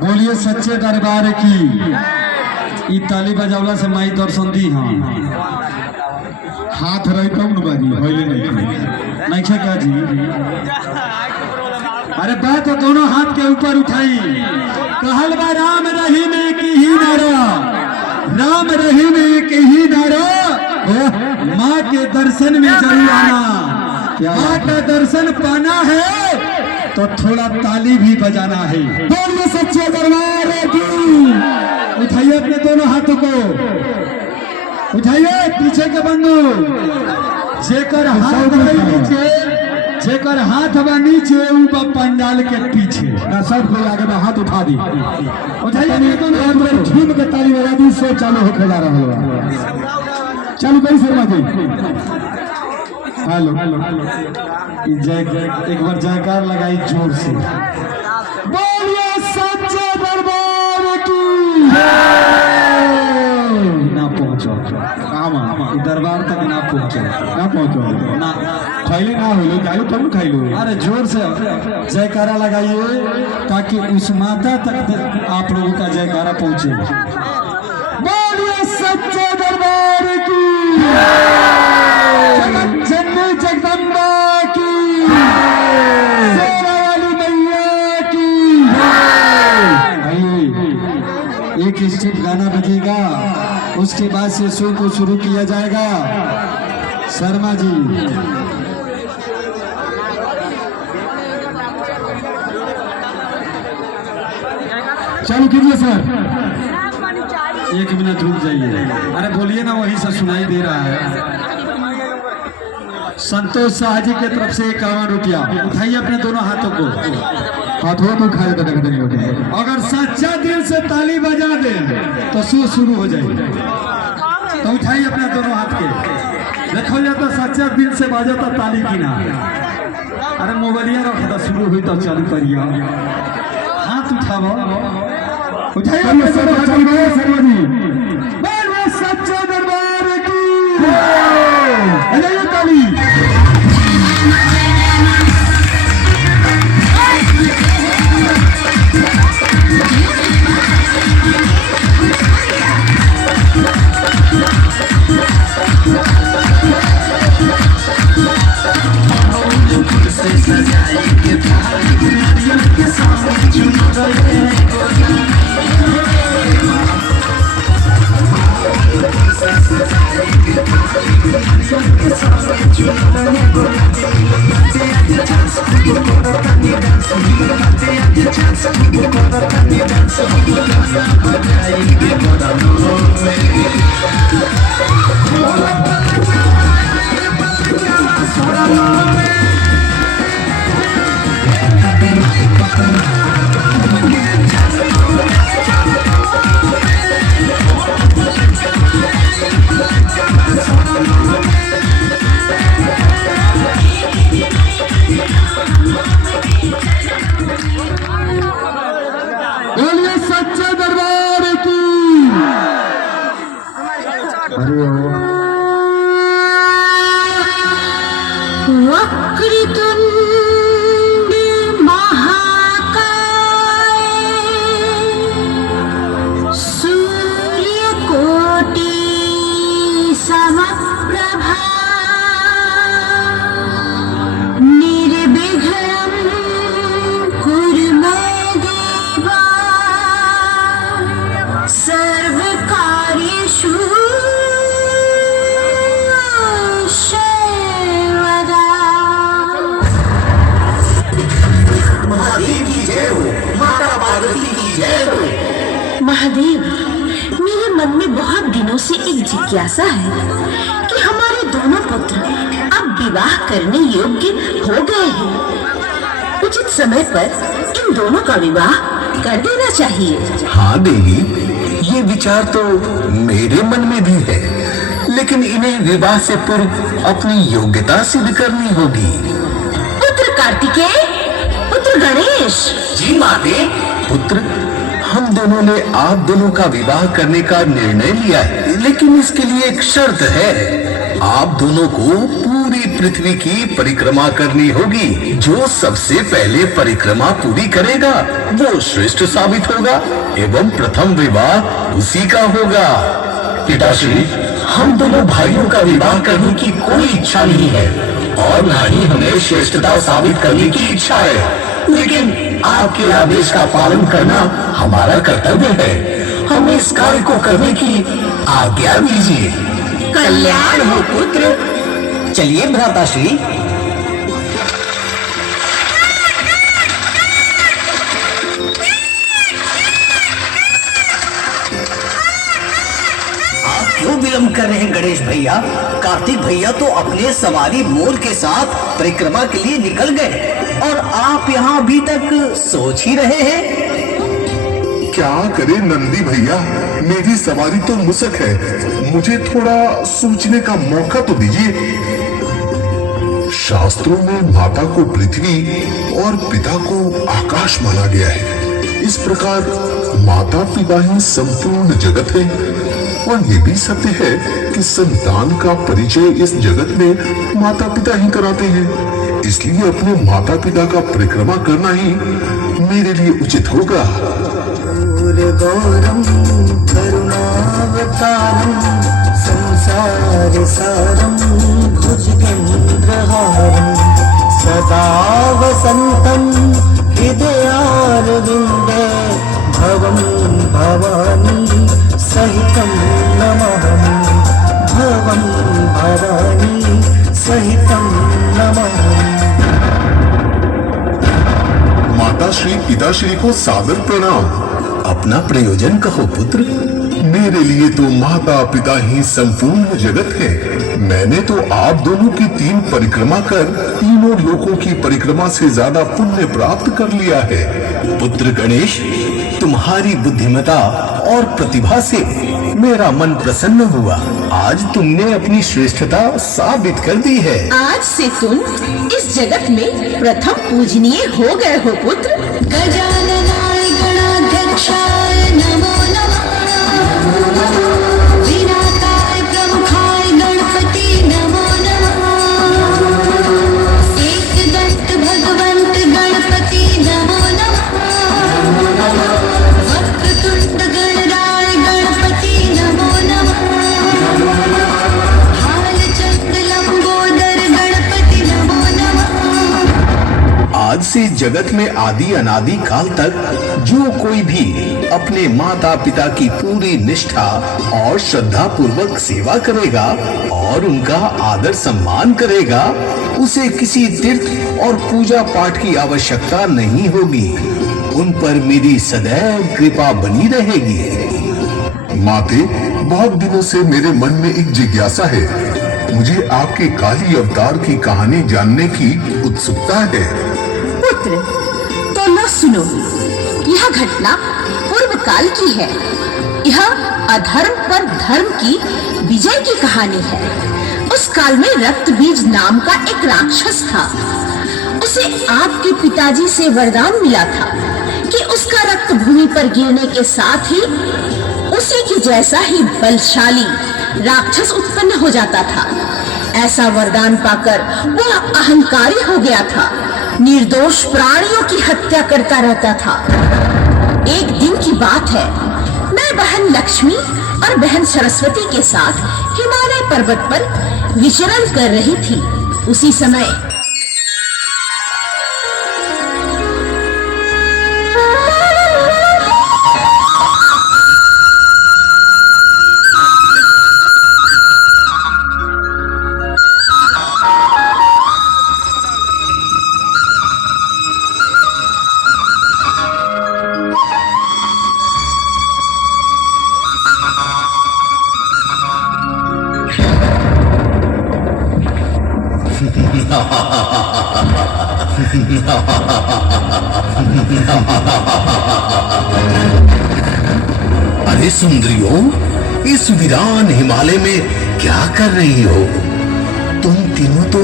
बोलिए सच्चे दरबार की। ई ताली बजावला से माई दर्शन दी। हाँ हाथ रही तब न बाजी होइले नहीं का जी। अरे बात तो दोनों हाथ के ऊपर उठाई। कहल बा राम रहीम एक ही नारा, राम रहीम एक ही नारा। माँ के दर्शन में जरूर आना। माँ का दर्शन पाना है तो थोड़ा ताली भी बजाना है। बोलिए सच्चे दरबार की। उठाइए अपने दोनों हाथों को, उठाइए पीछे के बंधु। जेकर हाथ नीचे, जेकर हाथ बा नीचे ऊपर पंडाल के पीछे ना, सब कोई आगे में हाथ उठा दी। उठाइए दोनों झूम के ताली बजा दी। सो चालू हो खेला रहा। चालू करी शर्मा जी। हेलो एक बार जयकार लगाई जोर से। बोलिए सच्चे दरबार की। ना पहुंचो दरबार तक ना पहुंचो ना खाइले ना हो गायो तब खाइलो। अरे जोर से जयकारा लगाइए ताकि उस माता तक आप लोगों का जयकारा पहुंचे। बोलिए सच्चे दरबार की। जगदम्बा की, शेरा वाली मैया की। एक स्टेप गाना बजेगा, उसके बाद से शो को शुरू किया जाएगा। शर्मा जी चालू कीजिए सर। 1 मिनट रुक जाइए। अरे बोलिए ना, वही से सुनाई दे रहा है। संतोष शाह जी की तरफ से 51 रुपया। उठाइए अपने दोनों हाथों को। हाथों को खाए अगर सच्चा दिल से ताली बजा दे तो शो शुरू हो जाएगी। तो उठाइए अपने दोनों हाथ के। देखो जाता सच्चा दिल से बजा तो ताली की ना। अरे मोबाइलिया रखा शुरू हुई तो चालू करिए। हाथ उठाओ, उठाइए सच्चा दरबार की ताली। Wow. वक्रतुंड महाकाय सूर्यकोटि समप्रभा निर्विघ्नं कुरु मे देवा सर्वकार्येषु सर्वदा। महादेव की जय हो, माता पार्वती की जय हो। महादेव, मेरे मन में बहुत दिनों से एक जिज्ञासा है कि हमारे दोनों पुत्र अब विवाह करने योग्य हो गए हैं। उचित समय पर इन दोनों का विवाह कर देना चाहिए। हाँ देवी, ये विचार तो मेरे मन में भी है, लेकिन इन्हें विवाह से पूर्व अपनी योग्यता सिद्ध करनी होगी। पुत्र कार्तिकेय, पुत्र गणेश। जी माते। पुत्र, हम दोनों ने आप दोनों का विवाह करने का निर्णय लिया है, लेकिन इसके लिए एक शर्त है। आप दोनों को पूरी पृथ्वी की परिक्रमा करनी होगी। जो सबसे पहले परिक्रमा पूरी करेगा वो श्रेष्ठ साबित होगा एवं प्रथम विवाह उसी का होगा। पिताश्री, हम दोनों भाइयों का विवाह करने की कोई इच्छा नहीं है और न ही हमें श्रेष्ठता साबित करने की इच्छा है, लेकिन आपके आदेश का पालन करना हमारा कर्तव्य है। हमें इस कार्य को करने की आज्ञा दीजिए। कल्याण हो पुत्र। चलिए भ्राताश्री। आप क्यों विलंब कर रहे हैं गणेश भैया? कार्तिक भैया तो अपने सवारी मोर के साथ परिक्रमा के लिए निकल गए और आप यहाँ अभी तक सोच ही रहे हैं। क्या करे नंदी भैया, मेरी सवारी तो मुसक है, मुझे थोड़ा सोचने का मौका तो दीजिए। शास्त्रों में माता को पृथ्वी और पिता को आकाश माना गया है। इस प्रकार माता पिता ही संपूर्ण जगत है और ये भी सत्य है कि संतान का परिचय इस जगत में माता पिता ही कराते हैं। इसलिए अपने माता पिता का परिक्रमा करना ही मेरे लिए उचित होगा। गौरम करुणावतारम संसार सारम भुजगेन्द्रहारम सदा वसंतम हृदयारविंदे भवं भवानी सहितं नमामि भवं भवानी सहितं नमामि। माता श्री पिताश्री को सादर प्रणाम। अपना प्रयोजन कहो पुत्र। मेरे लिए तो माता पिता ही संपूर्ण जगत है। मैंने तो आप दोनों की 3 परिक्रमा कर तीनों लोकों की परिक्रमा से ज्यादा पुण्य प्राप्त कर लिया है। पुत्र गणेश, तुम्हारी बुद्धिमता और प्रतिभा से मेरा मन प्रसन्न हुआ। आज तुमने अपनी श्रेष्ठता साबित कर दी है। आज से तुम इस जगत में प्रथम पूजनीय हो गए हो पुत्र। गजाननाय गणाध्यक्षाय नमो नमः। विनायकाय प्रमुखाय गणपति नमो नमः। एकदंत भगवंत गणपति नमो नमः। वक्रतुंड गणराय गणपति नमो नमः। हालचंद्र लंबोदर गणपति नमो नमः। आज से जगत में आदि अनादि काल तक जो कोई भी अपने माता पिता की पूरी निष्ठा और श्रद्धा पूर्वक सेवा करेगा और उनका आदर सम्मान करेगा, उसे किसी तीर्थ और पूजा पाठ की आवश्यकता नहीं होगी। उन पर मेरी सदैव कृपा बनी रहेगी। माते, बहुत दिनों से मेरे मन में एक जिज्ञासा है। मुझे आपके काली अवतार की कहानी जानने की उत्सुकता है। पुत्र, तो लो सुनो। यह घटना पूर्व काल की है। यह अधर्म पर धर्म की विजय की कहानी है। उस काल में रक्त बीज नाम का एक राक्षस था। उसे आपके पिताजी से वरदान मिला था कि उसका रक्त भूमि पर गिरने के साथ ही उसी के जैसा ही बलशाली राक्षस उत्पन्न हो जाता था। ऐसा वरदान पाकर वह अहंकारी हो गया था, निर्दोष प्राणियों की हत्या करता रहता था। एक दिन की बात है, मैं बहन लक्ष्मी और बहन सरस्वती के साथ हिमालय पर्वत पर विचरण कर रही थी। उसी समय अरे सुंदरियों, इस वीरान हिमालय में क्या कर रही हो? तुम तीनों तो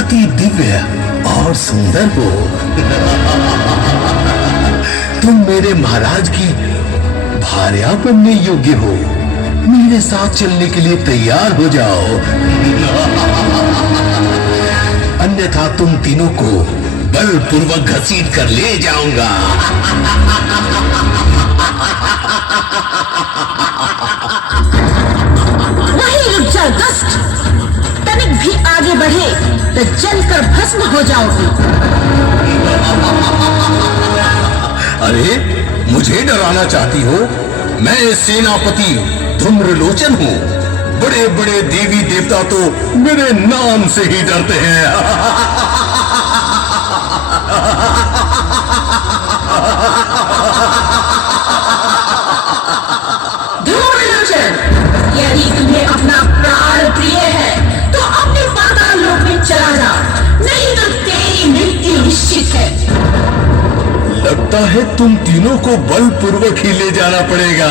अति दिव्य और सुंदर हो। तुम मेरे महाराज की भार्या बनने योग्य हो। मेरे साथ चलने के लिए तैयार हो जाओ, अन्यथा तुम तीनों को बलपूर्वक घसीट कर ले जाऊंगा। वहीं रुक जा दुष्ट, तनिक भी आगे बढ़े तो जलकर भस्म हो जाओगी। अरे मुझे डराना चाहती हो? मैं सेनापति धूम्रलोचन हूँ। बड़े बड़े देवी देवता तो मेरे नाम से ही डरते हैं। धूम्रलोचन, यदि तुम्हें अपना प्राण प्रिय है तो अपने पाताल लोक में चला जा, नहीं तो तेरी मृत्यु निश्चित है। लगता है तुम तीनों को बलपूर्वक ही ले जाना पड़ेगा।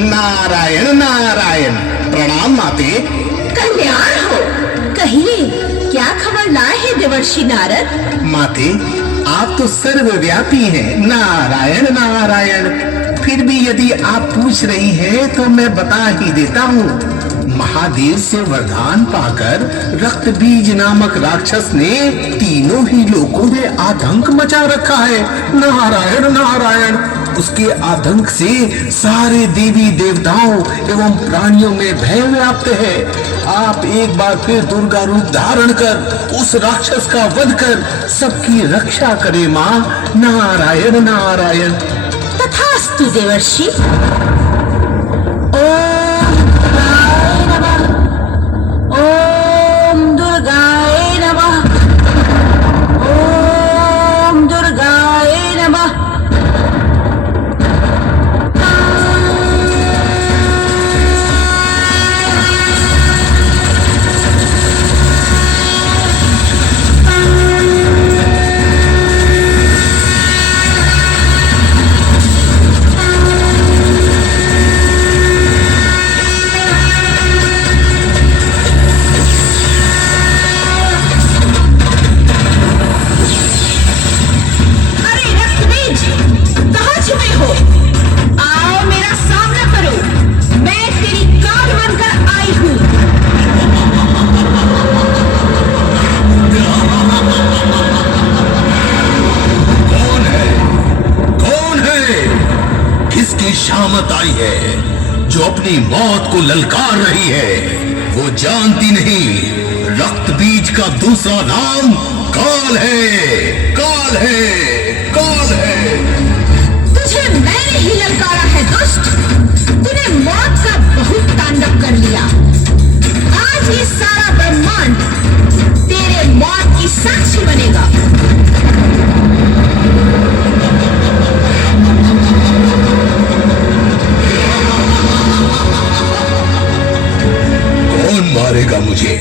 नारायण नारायण, प्रणाम माते। कल्याण हो। कहिए, क्या खबर लाए हैं देवर्षि नारद? माते, आप तो सर्वव्यापी हैं। नारायण नारायण। फिर भी यदि आप पूछ रही हैं तो मैं बता ही देता हूँ। महादेव से वरदान पाकर रक्त बीज नामक राक्षस ने तीनों ही लोगों में आतंक मचा रखा है। नारायण नारायण। उसके आतंक से सारे देवी देवताओं एवं प्राणियों में भय व्याप्त है। आप एक बार फिर दुर्गा रूप धारण कर उस राक्षस का वध कर सबकी रक्षा करें माँ। नारायण नारायण। तथास्तु देवर्षि। ओम दुर्गाय नमः। ओम दुर्गाय नमः। शामत आई है जो अपनी मौत को ललकार रही है। वो जानती नहीं रक्त बीज का दूसरा नाम काल है। काल है, काल है। तुझे मैंने ही ललकारा है दुष्ट। तूने मौत का बहुत तांडव कर लिया। आज ये सारा ब्रह्मांड तेरे मौत की साक्षी बनेगा। कौन मारेगा मुझे?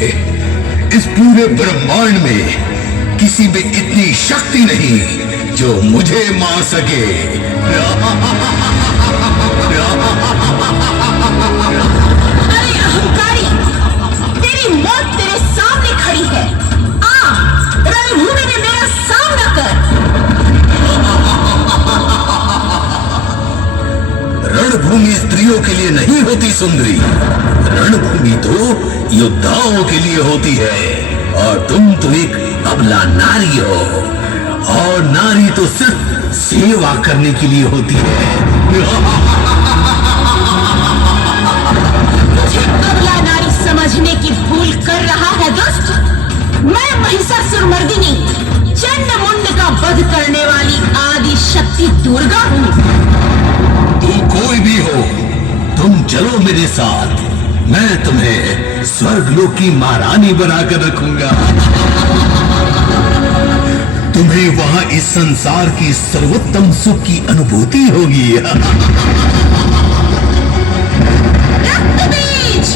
इस पूरे ब्रह्मांड ब्रह्मांड में किसी में इतनी शक्ति नहीं जो मुझे मार सके। अरे अहंकारी, तेरी मौत तेरे सामने खड़ी है। आ, रणभूमि में मेरा सामना कर। रणभूमि स्त्रियों के लिए नहीं होती सुंदरी, रणभूमि तो योद्धाओं के लिए होती है। और तुम तो एक अबला नारी हो, और नारी तो सिर्फ सेवा करने के लिए होती है। मुझे अबला नारी समझने की भूल कर रहा है दुष्ट। मैं महिषासुरमर्दिनी, चंडमुंड का वध करने वाली आदि शक्ति दुर्गा हूँ। तू कोई भी हो, तुम चलो मेरे साथ। मैं तुम्हें स्वर्गलोक की महारानी बनाकर रखूंगा। तुम्हें वहां इस संसार की सर्वोत्तम सुख की अनुभूति होगी। रक्तबीज!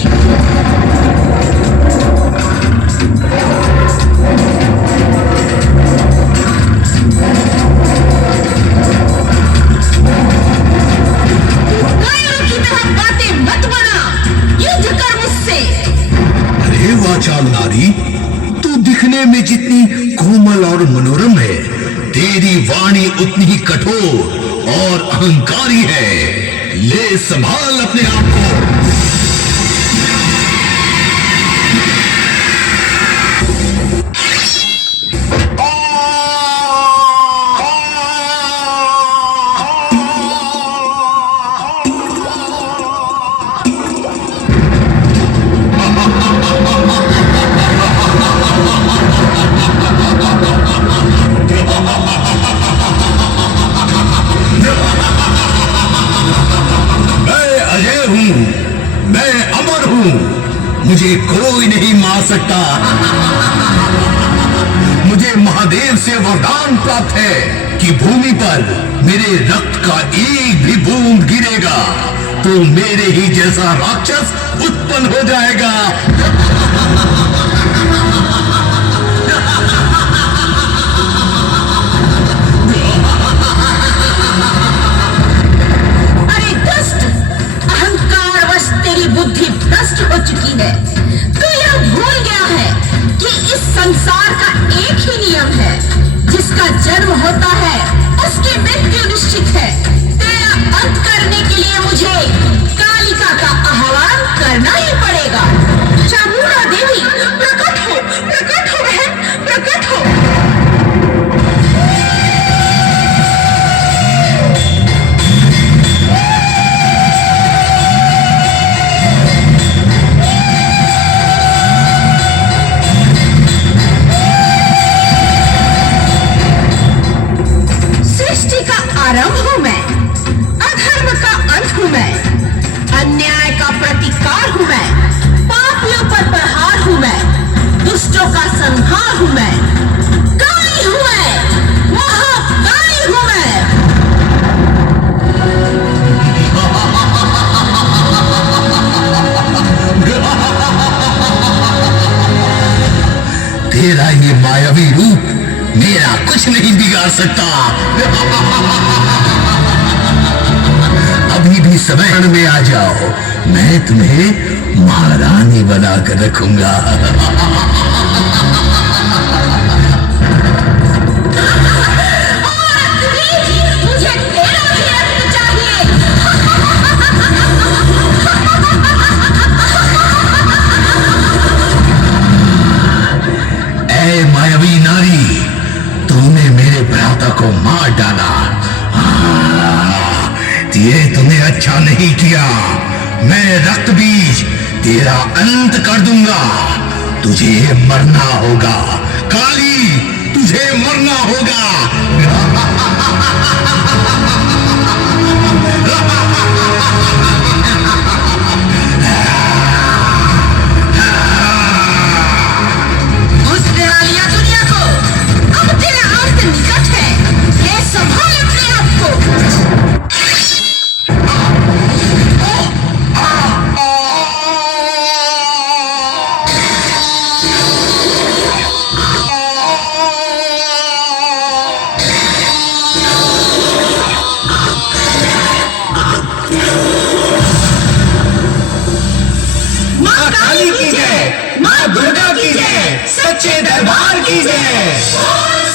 गायों की तरह बातें मत बना, युद्ध कर मुझसे। अरे वाह चाल नारी, तू दिखने में जितनी कोमल और मनोरम है, तेरी वाणी उतनी ही कठोर और अहंकारी है। ले संभाल अपने आप को। मुझे कोई नहीं मार सकता। मुझे महादेव से वरदान प्राप्त है कि भूमि पर मेरे रक्त का एक भी बूंद गिरेगा तो मेरे ही जैसा राक्षस उत्पन्न हो जाएगा। अरे दुष्ट, अहंकारवश तेरी बुद्धि भ्रष्ट हो चुकी है। तू यह भूल गया है कि इस संसार का एक ही नियम है, जिसका जन्म होता है उसकी मृत्यु निश्चित है। तेरा अंत करने के लिए मुझे कालिका का आह्वान करना ही पड़ेगा। चामुंडा देवी, प्रकट हो बहन, प्रकट हो। आरंभ हूं मैं, अधर्म का अंत हूं मैं, अन्याय का प्रतिकार हूं मैं, पापियों पर प्रहार हूं मैं, दुष्टों का संहार हूं मैं, काली हूं मैं, महाकाली हूं मैं। तेरा ये मायावी रूप मेरा कुछ नहीं बिगाड़ सकता। अभी भी समय में आ जाओ, मैं तुम्हें महारानी बनाकर रखूंगा। मुझे तेरा भी रक्त चाहिए। ऐ मायावी नारी, तूने मेरे भ्राता को मार डाला। ये तूने अच्छा नहीं किया। मैं रक्तबीज तेरा अंत कर दूंगा। तुझे मरना होगा काली, तुझे मरना होगा। उसने लिया दुनिया को, अब तेरा अंत निकट है। ये संभाल अपने आप को। सच्चे दरबार की जय।